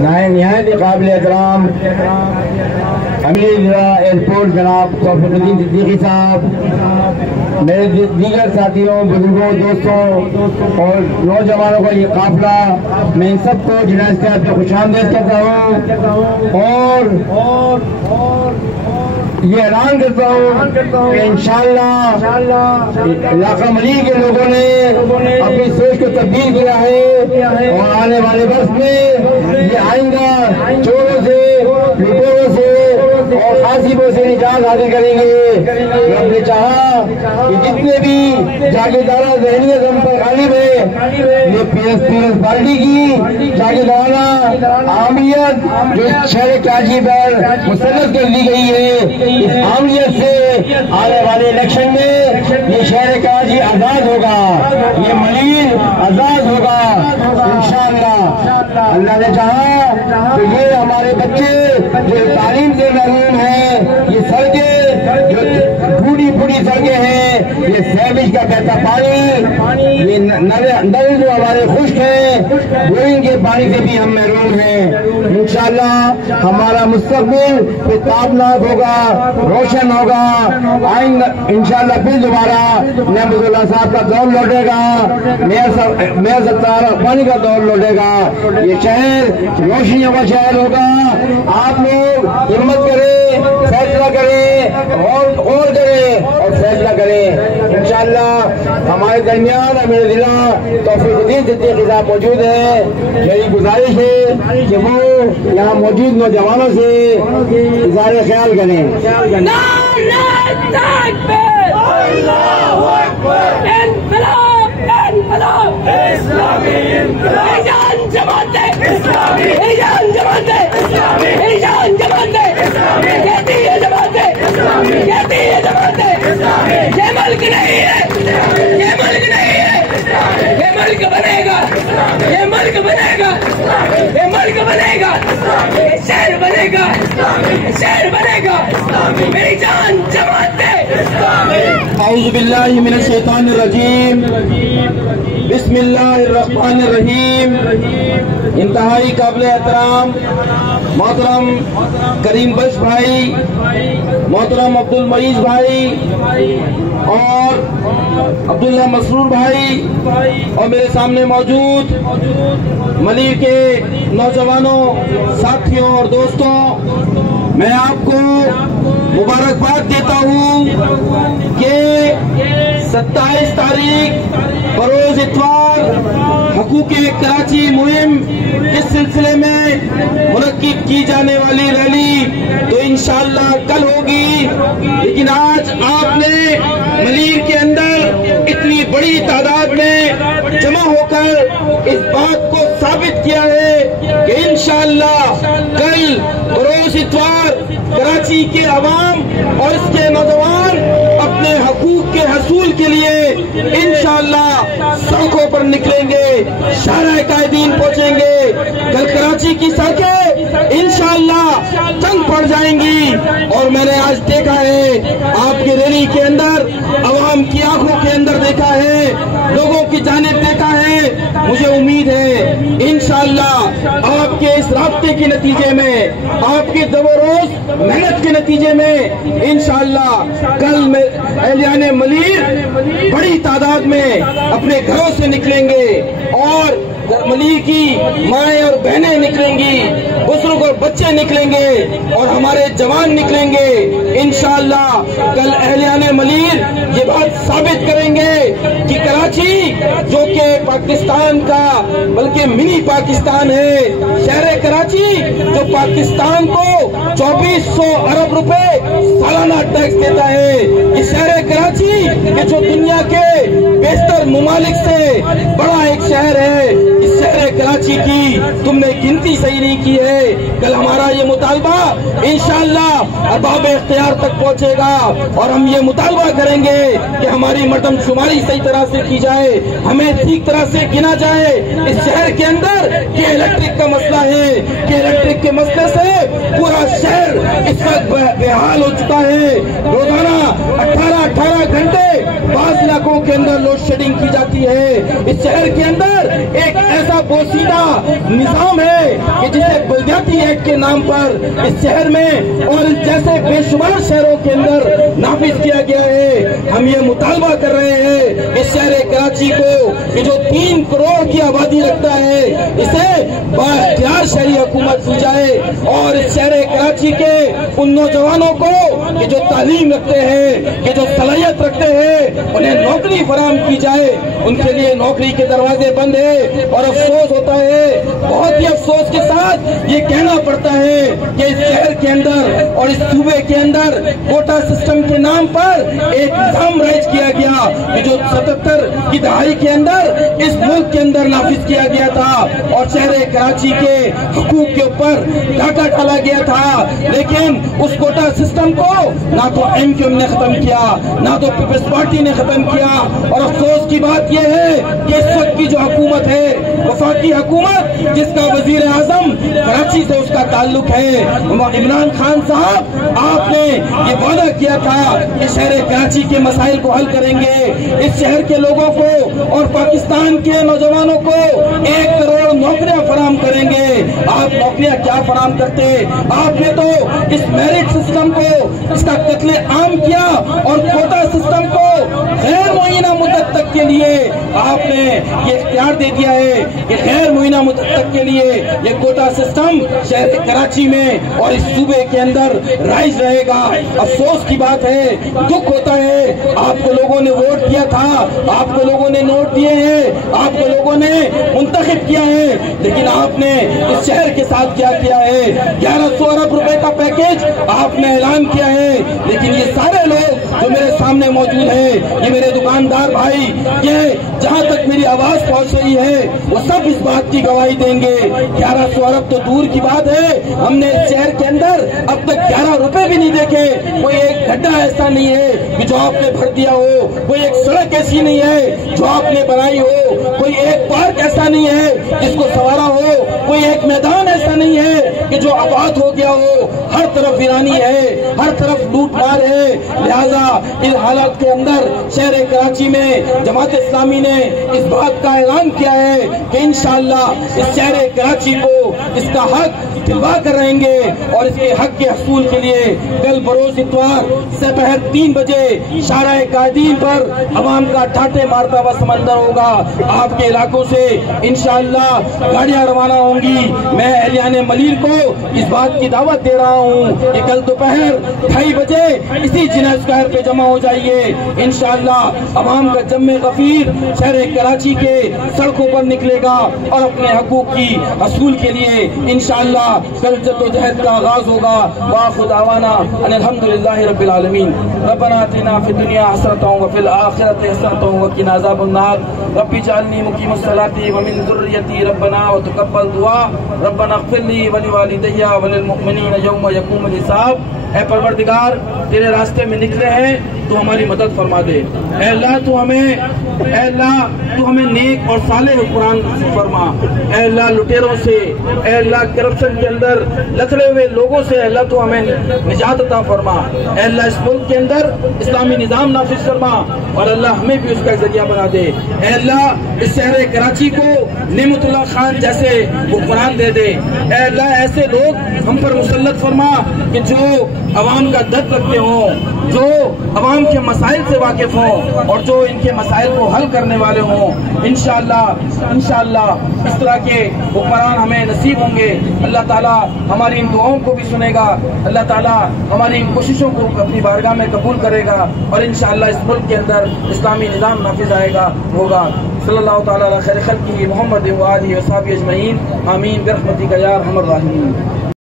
نہایت قابل احترام امیر ایئرپورٹ جناب توفیق الدین صدیقی صاحب، میرے دیگر ساتھیوں، بزرگوں، دوستوں اور نوجوانوں کا یہ قافلہ، میں ان سب کو جناب سے آپ کو خوش آمدید کرتا ہوں اور یہ اعلان کرتا ہوں کہ انشاءاللہ علاقہ ملی کے لوگوں نے اپنی سوچ کو تبدیل کیا ہے اور آنے والے وقت میں یہ آئندہ چوروں سے، لٹوروں سے اور غاصبوں سے نجات حاصل کریں گے۔ رب نے چاہا کہ جتنے بھی جاگیردارہ ذہنیت ہم پر غالب ہے، یہ پیس پارٹی کی جاگیردارہ عامیت جو شہر کراچی پر مسلط کر دی گئی ہے، اس عامیت سے آنے والے الیکشن میں یہ شہر کراچی آزاد ہوگا، یہ ملیر آزاد ہوگا انشاءاللہ۔ اللہ نے چاہا کہ یہ ہمارے بچے جو تعلیم سے محروم ہیں، یہ سڑکیں جو بوڑھی سڑکیں ہیں، یہ سیویج کا بہتا پانی، یہ نل جو ہمارے خشک ہیں، بورنگ کے پانی سے بھی ہم محروم ہیں۔ انشاءاللہ ہمارا مستقبل پھر تابناک ہوگا، روشن ہوگا۔ آئندہ انشاءاللہ پھر دوبارہ نعمت اللہ صاحب کا دور لوٹے گا، میئر ستار پانی کا دور لوٹے گا، یہ شہر روشنیوں کا شہر ہوگا۔ آپ لوگ ہمت کریں، فیصلہ کریں، غور کریں اور فیصلہ کریں۔ انشاءاللہ ہمارے درمیان امیر ضلع توفیق الدین صدیقی صاحب موجود ہیں۔ میری گزارش ہے کہ وہ یہاں موجود نوجوانوں سے اظہار خیال کریں۔ یہ ملک نہیں ہے، یہ ملک نہیں ہے، یہ ملک بنے گا، یہ ملک بنے گا، یہ ملک بنے گا، یہ شہر بنے گا، یہ شہر بنے گا، میری جان جماعت ہے۔ اعوذ باللہ من الشیطان الرجیم، بسم اللہ الرحمن الرحیم۔ انتہائی قابل احترام محترم کریم بخش بھائی، محترم عبد المعیز بھائی اور عبداللہ مسرور بھائی اور میرے سامنے موجود ملیر کے نوجوانوں، ساتھیوں اور دوستوں، میں آپ کو مبارکباد دیتا ہوں کہ 27 تاریخ بروز اتوار حقوق کراچی مہم کے سلسلے میں منعقد کی جانے والی ریلی تو انشاءاللہ کل ہوگی، لیکن آج آپ نے ملیر کے اندر اتنی بڑی تعداد میں جمع ہو کر اس بات کو ثابت کیا ہے کہ انشاءاللہ کل بروز اتوار کراچی کے عوام اور اس کے نوجوان اپنے حقوق کے حصول کے لیے انشاءاللہ سڑکوں پر نکلیں گے، شارع قائدین پہنچیں گے۔ کل کراچی کی سڑکیں انشاءاللہ تنگ پڑ جائیں گی اور میں نے آج دیکھا ہے آپ کی ریلی کے اندر، عوام کی آنکھوں کے اندر دیکھا ہے، لوگوں کی جانب دیکھا ہے۔ مجھے امید ہے انشاءاللہ آپ کے اس رابطے کے نتیجے میں، آپ کے دو روز محنت کے نتیجے میں انشاءاللہ کل اہلیان ملیر بڑی تعداد میں اپنے گھروں سے نکلیں گے اور ملیر کی مائیں اور بہنیں نکلیں گی، بزرگ اور بچے نکلیں گے اور ہمارے جوان نکلیں گے۔ انشاءاللہ کل اہلیان ملیر یہ بات ثابت کریں گے کہ کراچی جو کہ پاکستان کا بلکہ منی پاکستان ہے، شہر کراچی جو پاکستان کو 2400 ارب روپے سالانہ ٹیکس دیتا ہے، یہ شہر کراچی کہ جو دنیا کے بیشتر ممالک سے بڑا ایک شہر ہے، اس شہر کراچی کی تم نے گنتی صحیح نہیں کی ہے. کل ہمارا یہ مطالبہ انشاءاللہ ارباب اختیار تک پہنچے گا اور ہم یہ مطالبہ کریں گے کہ ہماری مردم شماری صحیح طرح سے کی جائے, ہمیں ٹھیک طرح سے گنا جائے. اس شہر کے اندر کہ الیکٹرک کا مسئلہ ہے کہ الیکٹرک کے مسئلے سے پورا شہر اس وقت بے حال ہو چکا ہے. روزانہ 18 گھنٹے بعض علاقوں کے اندر لوڈ شیڈنگ کی جاتی ہے. اس شہر کے اندر ایک ایسا بوسیدہ نظام ہے کہ جسے بلدیاتی ایکٹ کے نام پر اس شہر میں اور جیسے بے شمار شہروں کے اندر نافذ کیا گیا ہے. ہم یہ مطالبہ کر رہے ہیں اس شہر کراچی کو کہ جو 3 کروڑ کی آبادی رکھتا ہے اسے بااختیار شہری حکومت کی جائے اور اس شہر کراچی کے ان نوجوانوں کو کہ جو تعلیم رکھتے ہیں, کہ جو صلاحیت رکھتے ہیں, انہیں نوکری فراہم کی جائے. ان کے لیے نوکری کے دروازے بند ہیں اور افسوس ہوتا ہے, بہت ہی افسوس کے ساتھ یہ کہنا پڑتا ہے کہ اس شہر کے اندر اور اس صوبے کے اندر کوٹا سسٹم کے نام پر ایک نظام رائج کیا گیا کہ جو 77 کی دہائی کے اندر اس ملک کے اندر نافذ کیا گیا تھا اور شہر کراچی کے حقوق کے اوپر ڈاکہ ڈالا گیا تھا. لیکن اس کوٹا سسٹم کو نہ تو ایم کیو ایم نے ختم کیا, نہ تو پیپلز پارٹی نے ختم کیا. اور افسوس کی بات یہ ہے کہ اس وقت کی جو حکومت ہے, وفاقی حکومت جس کا وزیر اعظم کراچی سے اس کا تعلق ہے, عمران خان صاحب, آپ نے یہ وعدہ کیا تھا کہ شہر کراچی کے مسائل کو حل کریں گے, اس شہر کے لوگوں کو اور پاکستان کے نوجوانوں کو 1 کروڑ نوکریاں فراہم کریں گے. آپ نوکریاں کیا فراہم کرتے؟ آپ نے تو اس میرٹ سسٹم کو اس کا قتل عام کیا اور کوٹا سسٹم کو غیر معینہ مدت تک کے لیے آپ نے یہ اختیار دے دیا ہے کہ غیر معینہ مدت تک کے لیے یہ کوٹا سسٹم شہر کراچی میں اور اس صوبے کے اندر رائج رہے گا. افسوس کی بات ہے, دکھ ہوتا ہے, آپ کو لوگوں نے ووٹ دیا تھا, آپ کو لوگوں نے نوٹ دیے ہیں, آپ کو لوگوں نے منتخب کیا ہے, لیکن آپ نے اس شہر کے ساتھ کیا کیا ہے؟ 1100 ارب روپے کا پیکیج آپ نے اعلان کیا ہے. لیکن یہ سارے لوگ جو میرے سامنے موجود ہیں, یہ میرے دکاندار بھائی, یہ جہاں تک میری آواز پہنچ رہی ہے وہ سب اس بات کی گواہی دیں گے. 1100 ارب تو دور کی بات ہے, ہم نے اس شہر کے اندر اب تک 11 روپے بھی نہیں دیکھے. کوئی ایک گڈھا ایسا نہیں ہے کہ جو آپ نے بھر دیا ہو, کوئی ایک سڑک ایسی نہیں ہے جو آپ نے بنائی ہو, کوئی ایک پارک ایسا نہیں ہے جس کو سنوارا ہو, کوئی ایک میدان ایسا نہیں ہے کہ جو آباد ہو گیا ہو. ہر طرف ویرانی ہے, ہر طرف لوٹ مار ہے. لہذا اس حالات کے اندر شہر کراچی میں جماعت اسلامی نے اس بات کا اعلان کیا ہے کہ انشاءاللہ اس شہر کراچی کو اس کا حق دلوا کر رہیں گے اور اس کے حق کے حصول کے لیے کل بروز اتوار سپہر 3 بجے شارع قائدین پر عوام کا ٹھاٹے مارتا ہوا سمندر ہوگا. آپ کے علاقوں سے انشاءاللہ گاڑیاں روانہ ہوں گی. میں اہلیان ملیل کو اس بات کی دعوت دے رہا ہوں کہ کل دوپہر 2:30 بجے اسی جناح اسکوائر پہ جمع ہو جائیے. انشاءاللہ عوام کا جم غفیر شہر کراچی کے سڑکوں پر نکلے گا اور اپنے حقوق کی حصول کے لیے انشاءاللہ کل جدوجہد کا آغاز ہوگا. وآخر دعوانا ان الحمدللہ رب العالمین. ربنا آتنا فی الدنیا حسنۃ وفی الآخرۃ حسنۃ وقنا عذاب النار. رب اجعلنی مقیم الصلاۃ ومن ذریتی ربنا وتقبل دعا. ربنا اغفر لی ولوالدی وللمؤمنین یوم یقوم الحساب. اے پروردگار, تیرے راستے میں نکلے ہیں تو ہماری مدد فرما دے. اے اللہ تو ہمیں نیک اور صالح حکمران فرما. اے اللہ لٹیروں سے, اے اللہ کرپشن کے اندر لچڑے ہوئے لوگوں سے, اے اللہ تو ہمیں نجات عطا فرما. اے اللہ اس ملک کے اندر اسلامی نظام نافذ فرما اور اللہ ہمیں بھی اس کا ذریعہ بنا دے. اے اللہ اس شہر کراچی کو نعمت اللہ خان جیسے حکمران دے دے. اے اللہ ایسے لوگ ہم پر مسلط فرما کہ جو عوام کا درد رکھتے ہوں, جو عوام کے مسائل سے واقف ہوں اور جو ان کے مسائل کو حل کرنے والے ہوں. انشاءاللہ اس طرح کے حکمران ہمیں نصیب ہوں گے. اللہ تعالیٰ ہماری ان دعاؤں کو بھی سنے گا, اللہ تعالیٰ ہماری ان کوششوں کو اپنی بارگاہ میں قبول کرے گا اور انشاءاللہ اس ملک کے اندر اسلامی نظام نافذ ہوگا. صلی اللہ تعالیٰ علی خیر خلقہ محمد و آلہ و صحبہ اجمعین. آمین برحمتک یا ارحم الراحمین.